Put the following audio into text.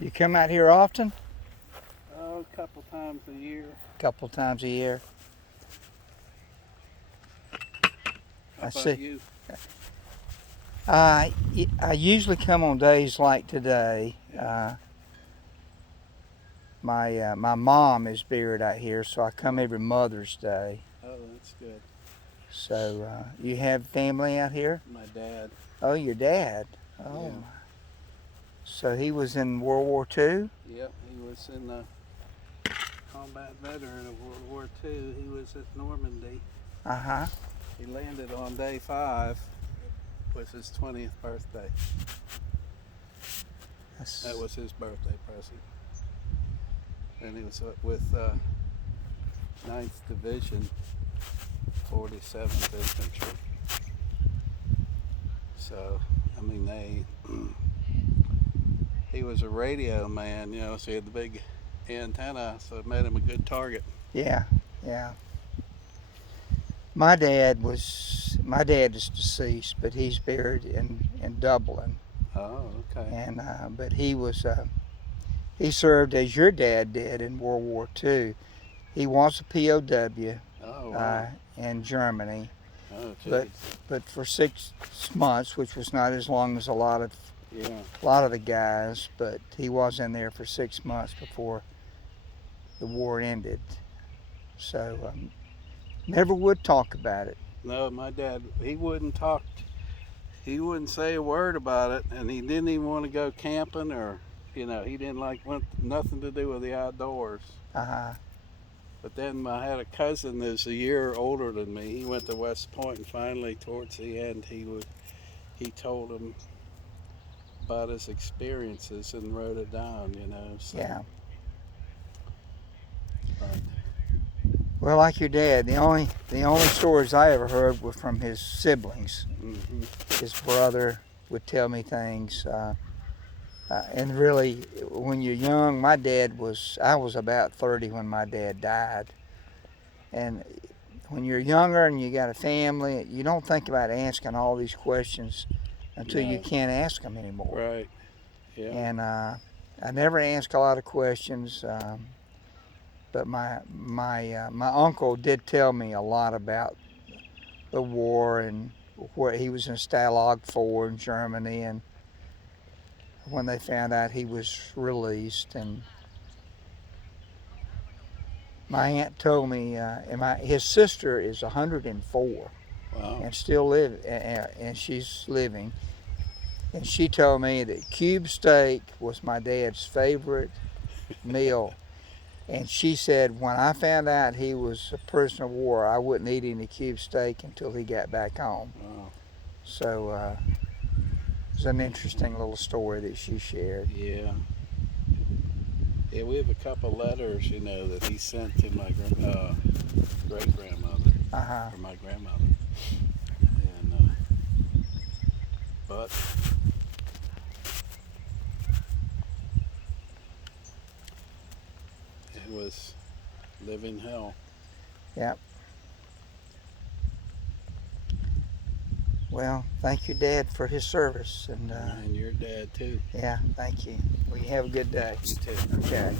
You come out here often? Oh, a couple times a year. A couple times a year. How I about see. you? I usually come on days like today. Yeah. My mom is buried out here, so I come every Mother's Day. Oh, that's good. So you have family out here? My dad. Oh, your dad. Oh, Yeah. so he was in World War II? Yep. He was in the combat veteran of World War II. He was at Normandy. Uh-huh. He landed on day 5. Was his 20th birthday. That was his birthday present. And he was with 9th Division, 47th Infantry. So, I mean, he was a radio man, so he had the big antenna, so it made him a good target. Yeah, yeah. My dad is deceased, but he's buried in Dublin. Oh, okay. And but he served as your dad did in World War II. He was a POW Oh, wow. in Germany, Oh, but geez. for 6 months, which was not as long as a lot of Yeah. the guys, but he was in there for 6 months before the war ended. So never would talk about it. No, my dad, he wouldn't talk. He wouldn't say a word about it, and he didn't even want to go camping or, he didn't want nothing to do with the outdoors. Uh-huh. But then I had a cousin that's a year older than me. He went to West Point, and finally, towards the end, he told him about his experiences and wrote it down, So, Yeah. But, Well, like your dad, the only stories I ever heard were from his siblings. mm-hmm. His brother would tell me things, and really, when you're young, I was about 30 when my dad died, and when you're younger and you got a family, you don't think about asking all these questions until you can't ask them anymore. Right. Yeah. And I never asked a lot of questions. But my uncle did tell me a lot about the war and where he was in Stalag 4 in Germany, and when they found out he was released. And my aunt told me, his sister is 104 Wow. and still and she's living. And she told me that cube steak was my dad's favorite meal. And she said, when I found out he was a prisoner of war, I wouldn't eat any cube steak until he got back home. Wow. So it was an interesting little story that she shared. Yeah. Yeah, we have a couple letters, that he sent to my great-grandmother, Uh-huh. or my grandmother. And, but it was living hell. Yep. Well, thank you, Dad, for his service. And your dad, too. Yeah, thank you. Well, you have a good day. You too. Okay.